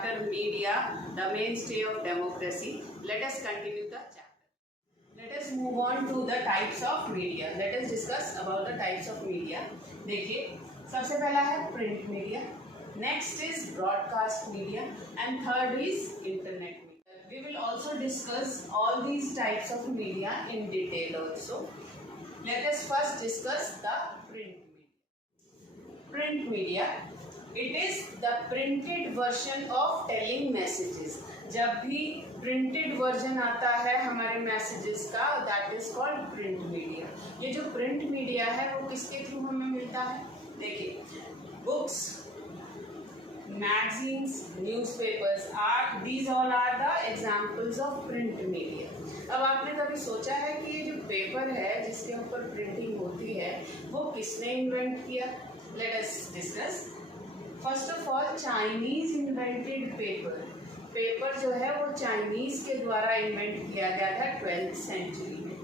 chapter Media, the mainstay of democracy. Let us continue the chapter. Let us move on to the types of media. Let us discuss about the types of media. देखिए, सबसे पहला है print media, next is broadcast media, and third is internet media. We will also discuss all these types of media in detail also. Let us first discuss the print media. Print media, it is the printed version of telling messages. जब भी printed version आता है हमारे messages का, that is called print media. ये जो print media है वो किसके थ्रू हमें मिलता है? देखिए, books, magazines, newspapers are these all are the examples of print media. अब आपने कभी सोचा है कि ये जो पेपर है जिसके ऊपर प्रिंटिंग होती है वो किसने इन्वेंट किया? Late us discuss. First of all, Chinese invented paper. Paper जो है वो चाइनीज के द्वारा इन्वेंट किया गया था 12th सेंचुरी में.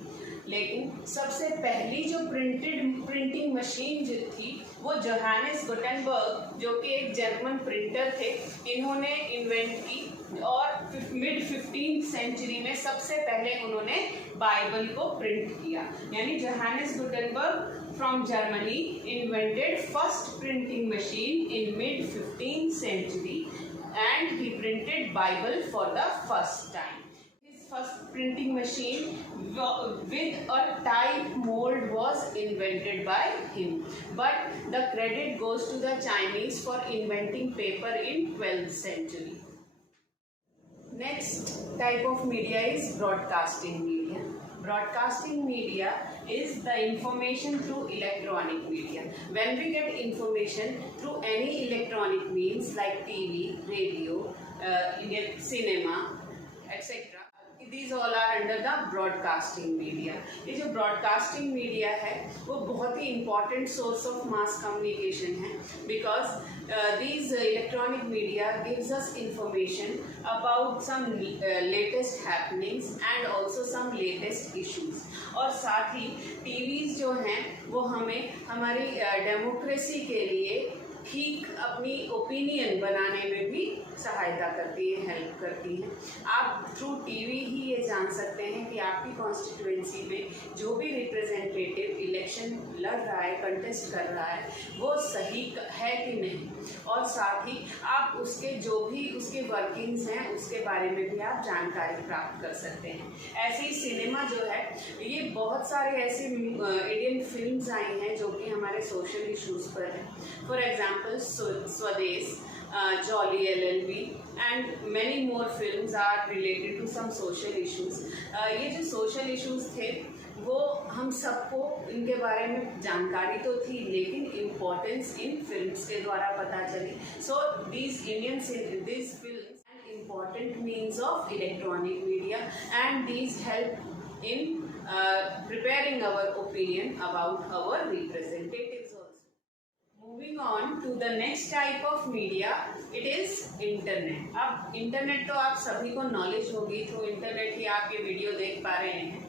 लेकिन सबसे पहली जो प्रिंटिंग मशीन जो थी वो जोहानेस गुटेनबर्ग, जो कि एक जर्मन प्रिंटर थे, इन्होंने इन्वेंट की. और मिड 15th सेंचुरी में सबसे पहले उन्होंने बाइबल को प्रिंट किया. यानी Johannes Gutenberg from Germany invented first printing machine in mid 15th century and he printed Bible for the first time. His first printing machine with a type mold was invented by him, but the credit goes to the Chinese for inventing paper in 12th century. Next type of media is broadcasting media. Broadcasting media is the information through electronic media. When we get information through any electronic means like TV, radio, cinema, etc. These all are under the broadcasting media. ये जो broadcasting media है वो बहुत ही important source of mass communication है, because these electronic media gives us information about some latest happenings and also some latest issues. और साथ ही TVs जो हैं वो हमें हमारी डेमोक्रेसी के लिए ठीक अपनी ओपिनियन बनाने में भी सहायता करती है, हेल्प करती हैं. आप थ्रू टीवी ही ये जान सकते हैं कि आपकी कॉन्स्टिट्यूएंसी में जो भी रिप्रेजेंटेटिव इलेक्शन लड़ रहा है, कंटेस्ट कर रहा है, वो सही है कि नहीं. और साथ ही आप उसके जो भी उसके वर्किंग्स हैं उसके बारे में भी आप जानकारी प्राप्त कर सकते हैं. ऐसे ही सिनेमा जो है, ये बहुत सारे ऐसे इंडियन फिल्म्स आई हैं जो कि हमारे सोशल इश्यूज़ पर हैं. फॉर एग्जाम्पल स्वदेश, Jolly LLB and many more films are related to some social issues. ये जो social issues थे वो हम सबको इनके बारे में जानकारी तो थी, लेकिन इम्पोर्टेंस इन फिल्म्स के द्वारा पता चली. So these films are important means of electronic media, and these help in preparing our opinion about our representatives. Moving on to the next type of media, it is internet. अब internet तो आप सभी को knowledge होगी, तो internet ही आप ये video देख पा रहे हैं.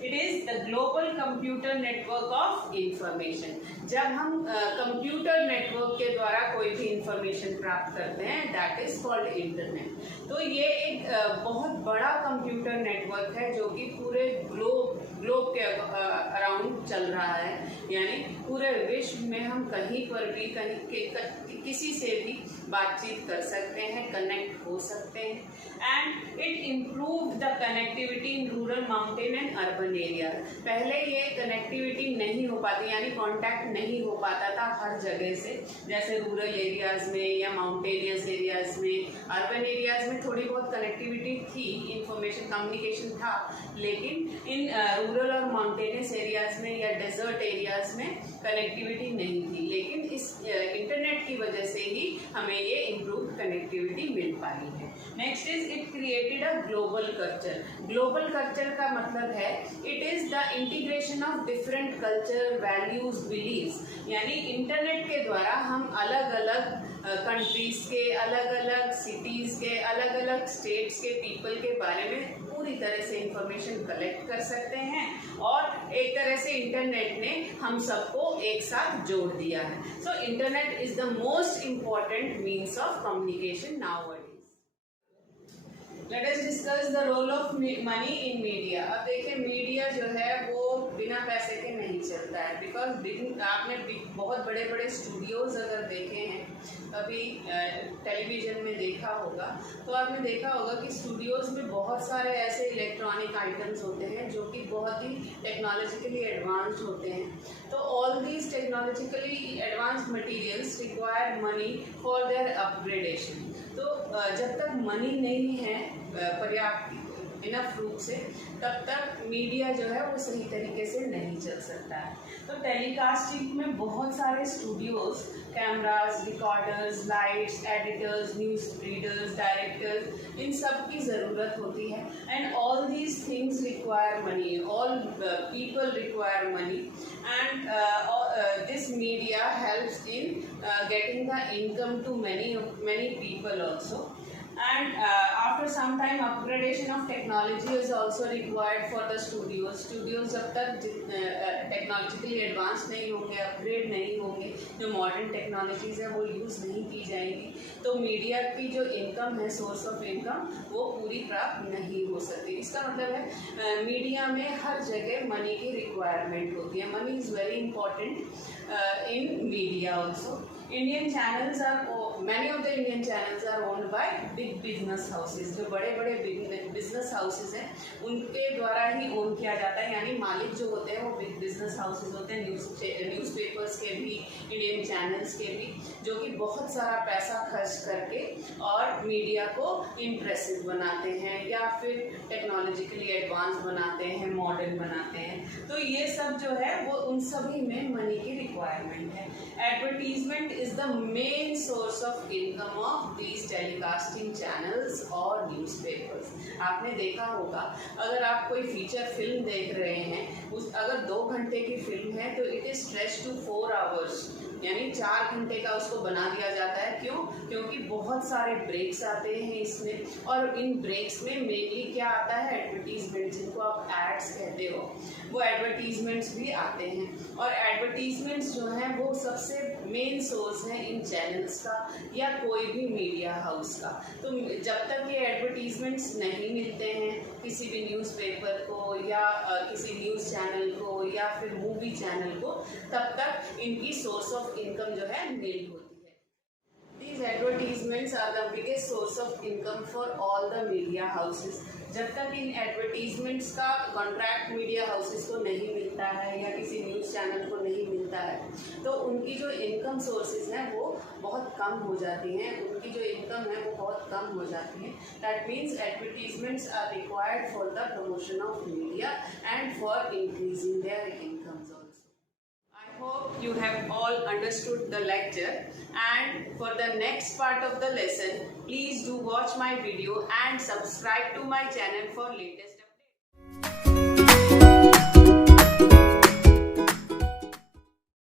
It is the global computer network of information. जब हम कंप्यूटर नेटवर्क के द्वारा कोई भी इंफॉर्मेशन प्राप्त करते हैं, दैट इज कॉल्ड इंटरनेट. तो ये एक बहुत बड़ा कंप्यूटर नेटवर्क है जो कि पूरे ग्लोब के अराउंड चल रहा है. यानी पूरे विश्व में हम कहीं पर भी किसी से भी बातचीत कर सकते हैं, कनेक्ट हो सकते हैं. And it improve the connectivity in rural, mountain and urban area. पहले ये कनेक्टिविटी नहीं हो पाती, यानी कॉन्टैक्ट नहीं हो पाता था हर जगह से, जैसे रूरल एरियाज में या माउंटेनियस एरियाज में. अर्बन एरियाज में थोड़ी बहुत कनेक्टिविटी थी, इंफॉर्मेशन कम्युनिकेशन था, लेकिन इन रूरल और माउंटेनियस एरियाज में या डेजर्ट एरियाज में कनेक्टिविटी नहीं थी. लेकिन इस इंटरनेट की वजह से ही हमें ये इम्प्रूव कनेक्टिविटी मिल पाई है. Next is it created a global culture. Global culture का मतलब है it is the integration of different culture, values, beliefs. यानी इंटरनेट के द्वारा हम अलग अलग कंट्रीज के, अलग अलग सिटीज के, अलग अलग स्टेट्स के पीपल के बारे में पूरी तरह से इंफॉर्मेशन कलेक्ट कर सकते हैं. और एक तरह से इंटरनेट ने हम सबको एक साथ जोड़ दिया है. So internet is the most important means of communication now. Let us discuss the role of money in media. अब देखिए मीडिया जो है वो बिना पैसे के नहीं चलता है, बिकॉज आपने बहुत बड़े बड़े स्टूडियोज अगर देखे हैं, अभी टेलीविज़न में देखा होगा तो आपने देखा होगा कि स्टूडियोज़ में बहुत सारे ऐसे इलेक्ट्रॉनिक आइटम्स होते हैं जो कि बहुत ही टेक्नोलॉजिकली एडवांस्ड होते हैं। तो all these technologically advanced materials require money for their upgradation. तो जब तक मनी नहीं है पर्याप्त इनफ रूप से, तब तक मीडिया जो है वो सही तरीके से नहीं चल सकता है। तो टेलीकास्टिंग में बहुत सारे studios, cameras, recorders, lights, editors, news readers, directors, इन सब की ज़रूरत होती है। And all these things require money, all people require money, and this media helps in getting the income to many people also. And after some time upgradation of technology is also required for the studios जब तक technologically advance नहीं होंगे, upgrade नहीं होंगे, जो modern technologies है वो use नहीं की जाएंगी, तो मीडिया की जो इनकम है, सोर्स ऑफ इनकम, वो पूरी प्राप्त नहीं हो सकती। इसका मतलब है मीडिया में हर जगह मनी की रिक्वायरमेंट होती है। Money is very important in media also. Indian channels are many of the Indian channels are owned by big business houses। जो बड़े बड़े बिजनेस हाउसेज हैं उनके द्वारा ही ओन किया जाता है, यानी मालिक जो होते हैं वो बिग बिजनेस हाउसेज होते हैं, न्यूज़पेपर्स के भी, इंडियन चैनल्स के भी, जो कि बहुत सारा पैसा खर्च करके और मीडिया को इम्प्रेसिव बनाते हैं या फिर टेक्नोलॉजिकली एडवांस बनाते हैं, मॉडर्न बनाते हैं। तो ये सब जो है वो उन सभी में मनी की रिक्वायरमेंट है। Advertisement is the main source of income of these telecasting channels और newspapers। आपने देखा होगा अगर आप कोई फीचर फिल्म देख रहे हैं, अगर 2 घंटे की फिल्म है तो it is stretch to 4 hours, यानी 4 घंटे का उसको बना दिया जाता है। क्यों? क्योंकि बहुत सारे ब्रेक्स आते हैं इसमें, और इन ब्रेक्स में मेनली क्या आता है, एडवर्टीजमेंट, जिनको आप एड्स कहते हो, वो एडवर्टीजमेंट्स भी आते हैं। और एडवर्टीजमेंट्स जो हैं वो सबसे मेन सोर्स है इन चैनल्स का या कोई भी मीडिया हाउस का। तो जब तक ये एडवर्टीजमेंट्स नहीं मिलते हैं किसी भी न्यूज़पेपर को या किसी न्यूज़ चैनल को या फिर मूवी चैनल को, तब तक इनकी सोर्स ऑफ इनकम जो है नील होती है। These advertisements are the biggest source of income for all the media houses। जब तक इन एडवर्टीजमेंट्स का कॉन्ट्रैक्ट मीडिया हाउसेस को नहीं मिलता है या किसी न्यूज़ चैनल को नहीं मिलता है, तो उनकी जो इनकम सोर्सेज हैं वो बहुत कम हो जाती हैं, उनकी जो इनकम है वो बहुत कम हो जाती है। That means advertisements are required for the promotion of media and for increasing their incomes also. I hope you have all understood the lecture, and for the next part of the lesson, please do watch my video and subscribe to my channel for latest